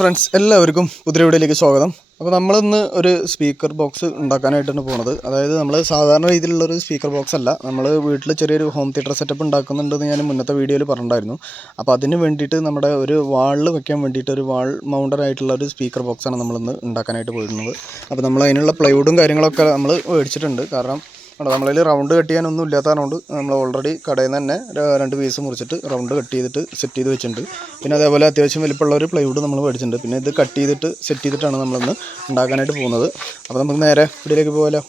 Friends എല്ലാവർക്കും പുതിയ വീഡിയോയിലേക്ക് സ്വാഗതം. അപ്പോൾ നമ്മളിന്ന് ഒരു സ്പീക്കർ ബോക്സ് ഉണ്ടാക്കാനായിട്ടാണ് പോകുന്നത്. അതായത് നമ്മൾ സാധാരണ രീതിയിലുള്ളൊരു സ്പീക്കർ ബോക്സ് അല്ല, നമ്മൾ വീട്ടിൽ ചെറിയൊരു ഹോം തിയേറ്റർ സെറ്റപ്പ് ഉണ്ടാക്കുന്നുണ്ടെന്ന് ഞാൻ മുന്നത്തെ വീഡിയോയിൽ പറഞ്ഞിട്ടുണ്ടായിരുന്നു. അപ്പോൾ അതിന് വേണ്ടിയിട്ട് നമ്മുടെ ഒരു വാളിൽ വെക്കാൻ വേണ്ടിയിട്ട് ഒരു വാൾ മൗണ്ടഡ് ആയിട്ടുള്ള ഒരു സ്പീക്കർ ബോക്സാണ് നമ്മളിന്ന് ഉണ്ടാക്കാനായിട്ട് പോയിരുന്നത്. അപ്പോൾ നമ്മൾ അതിനുള്ള പ്ലൈവുഡും കാര്യങ്ങളൊക്കെ നമ്മൾ മേടിച്ചിട്ടുണ്ട്. കാരണം നമ്മളിൽ റൗണ്ട് കട്ട് ചെയ്യാനൊന്നും ഇല്ലാത്ത റൗണ്ട് നമ്മൾ ഓൾറെഡി കടയിൽ നിന്ന് തന്നെ 2 പീസ് മുറിച്ചിട്ട് റൗണ്ട് കട്ട് ചെയ്തിട്ട് സെറ്റ് ചെയ്ത് വെച്ചിട്ടുണ്ട്. പിന്നെ അതേപോലെ അത്യാവശ്യം വലിപ്പമുള്ള ഒരു പ്ലൈവുഡ് നമ്മൾ മേടിച്ചിട്ടുണ്ട്. പിന്നെ ഇത് കട്ട് ചെയ്തിട്ട് സെറ്റ് ചെയ്തിട്ടാണ് നമ്മളിന്ന് ഉണ്ടാക്കാനായിട്ട് പോകുന്നത്. അപ്പോൾ നമുക്ക് നേരെ വീഡിയോയിലേക്ക് പോകാമല്ലോ.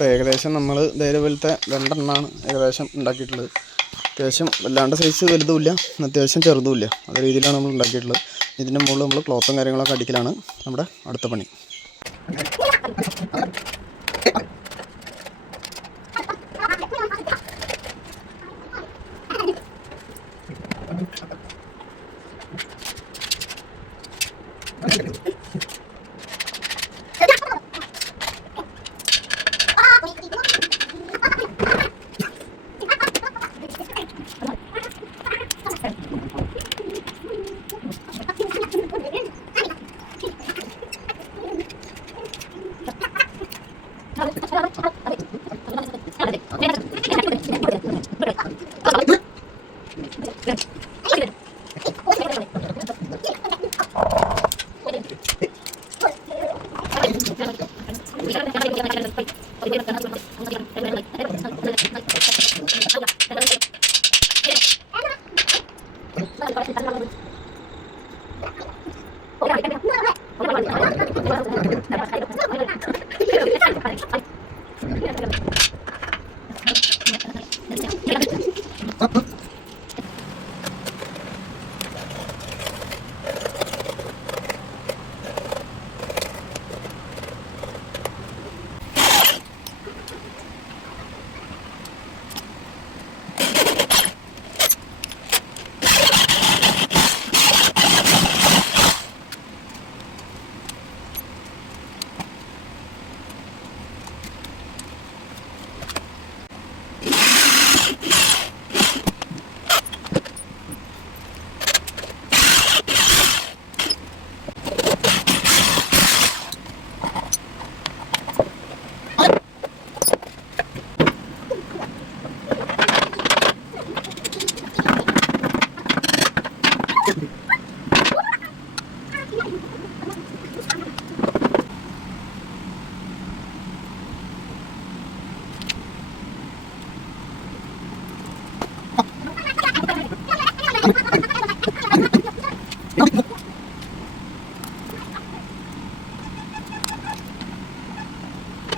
ഇപ്പോൾ ഏകദേശം നമ്മൾ ഇതേപോലത്തെ 2 എണ്ണമാണ് ഏകദേശം ഉണ്ടാക്കിയിട്ടുള്ളത്. അത്യാവശ്യം വല്ലാണ്ട് സൈസ് വലുതുമില്ല, അത്യാവശ്യം ചെറുതുമില്ല, അതേ രീതിയിലാണ് നമ്മൾ ഉണ്ടാക്കിയിട്ടുള്ളത്. ഇതിൻ്റെ മുകളിൽ നമ്മൾ ക്ലോത്തും കാര്യങ്ങളൊക്കെ അടിക്കലാണ് നമ്മുടെ അടുത്ത പണി.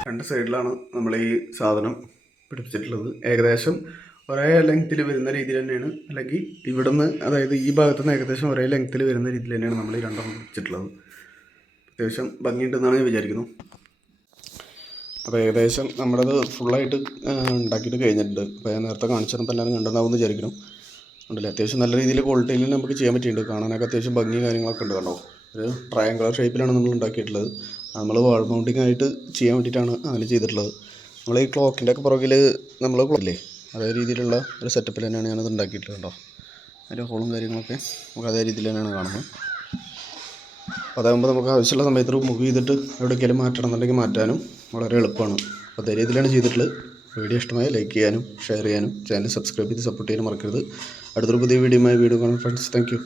രണ്ട് സൈഡിലാണ് നമ്മൾ ഈ സാധനം പിടിപ്പിച്ചിട്ടുള്ളത്. ഏകദേശം ഒരേ ലെങ്ത്തിൽ വരുന്ന രീതിയിൽ തന്നെയാണ്, അല്ലെങ്കിൽ ഇവിടുന്ന് അതായത് ഈ ഭാഗത്തുനിന്ന് ഏകദേശം ഒരേ ലെങ്ത്തിൽ വരുന്ന രീതിയിൽ തന്നെയാണ് നമ്മൾ ഈ രണ്ടെണ്ണം പിടിപ്പിച്ചിട്ടുള്ളത്. അത്യാവശ്യം ഭംഗിയുണ്ടെന്നാണ് ഞാൻ വിചാരിക്കുന്നു. അപ്പോൾ ഏകദേശം നമ്മളത് ഫുള്ളായിട്ട് ഉണ്ടാക്കിയിട്ട് കഴിഞ്ഞിട്ടുണ്ട്. അപ്പോൾ ഞാൻ നേരത്തെ കാണിച്ചപ്പോൾ എല്ലാവരും കണ്ടിട്ടുണ്ടാവും വിചാരിക്കണം. ഉണ്ടല്ലേ, അത്യാവശ്യം നല്ല രീതിയിൽ ക്വാളിറ്റിയിൽ നമുക്ക് ചെയ്യാൻ പറ്റിയിട്ടുണ്ട്. കാണാനൊക്കെ അത്യാവശ്യം ഭംഗി കാര്യങ്ങളൊക്കെ ഉണ്ട്. കണ്ടോ, ഒരു ട്രയാങ്കുലർ ഷേപ്പിലാണ് നമ്മൾ ഉണ്ടാക്കിയിട്ടുള്ളത്. നമ്മൾ വാൾ മൗണ്ടിങ് ആയിട്ട് ചെയ്യാൻ വേണ്ടിയിട്ടാണ് അങ്ങനെ ചെയ്തിട്ടുള്ളത്. നമ്മൾ ഈ ക്ലോക്കിൻ്റെ ഒക്കെ പുറകിൽ നമ്മൾ ഇല്ലേ അതേ രീതിയിലുള്ള ഒരു സെറ്റപ്പിൽ തന്നെയാണ് ഞാനത് ഉണ്ടാക്കിയിട്ടുള്ളത്. കേട്ടോ, അതിൻ്റെ ഹോളും കാര്യങ്ങളൊക്കെ നമുക്ക് അതേ രീതിയിൽ തന്നെയാണ് കാണുന്നത്. അപ്പോൾ അതാകുമ്പോൾ നമുക്ക് ആവശ്യമുള്ള സമയത്ത് റിമൂവ് ചെയ്തിട്ട് എവിടേക്കെങ്കിലും മാറ്റണം എന്നുണ്ടെങ്കിൽ മാറ്റാനും വളരെ എളുപ്പമാണ്. അപ്പോൾ അതേ രീതിയിലാണ് ചെയ്തിട്ടുള്ളത്. വീഡിയോ ഇഷ്ടമായി ലൈക്ക് ചെയ്യാനും ഷെയർ ചെയ്യാനും ചാനൽ സബ്സ്ക്രൈബ് ചെയ്ത് സപ്പോർട്ട് ചെയ്യാനും മറക്കരുത്. അടുത്തൊരു പുതിയ വീഡിയോ കാണാം ഫ്രണ്ട്സ്. Thank you.